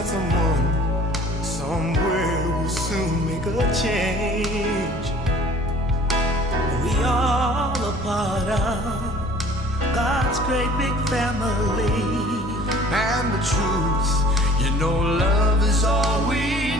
that someone somewhere will soon make a change. We all a part of God's great big family. And the truth, you know, love is all we